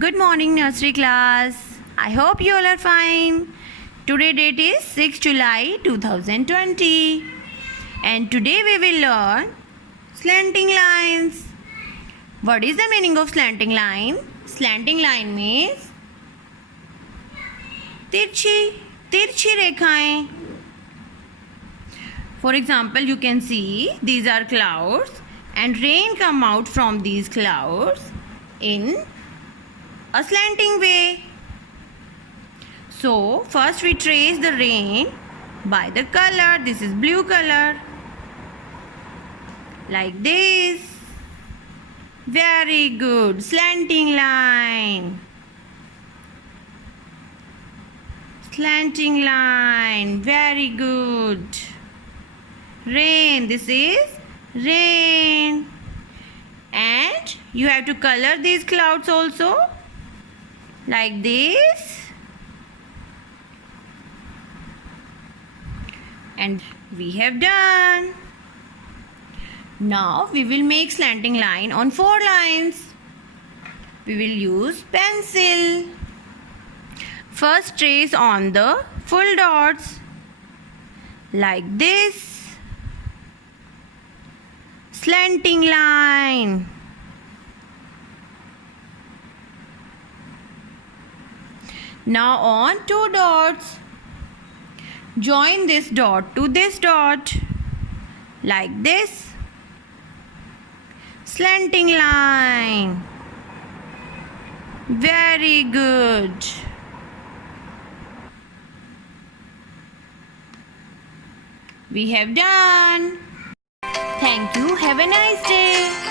Good morning, nursery class. I hope you all are fine. Today date is 6 July 2020 and today we will learn slanting lines. What is the meaning of slanting line? Slanting line means tirchi rekhaen. For example, you can see these are clouds and rain come out from these clouds in a slanting way. So first we trace the rain by the color. This is blue color, like this. Very good. Slanting line. Slanting line. Very good. Rain. This is rain. And you have to color these clouds also, like this. And we have done. Now we will make slanting line on 4 lines. We will use pencil. First trace on the full dots, like this. Slanting line. Now on 2 dots, join this dot to this dot, like this. Slanting line. Very good. We have done. Thank you. Have a nice day.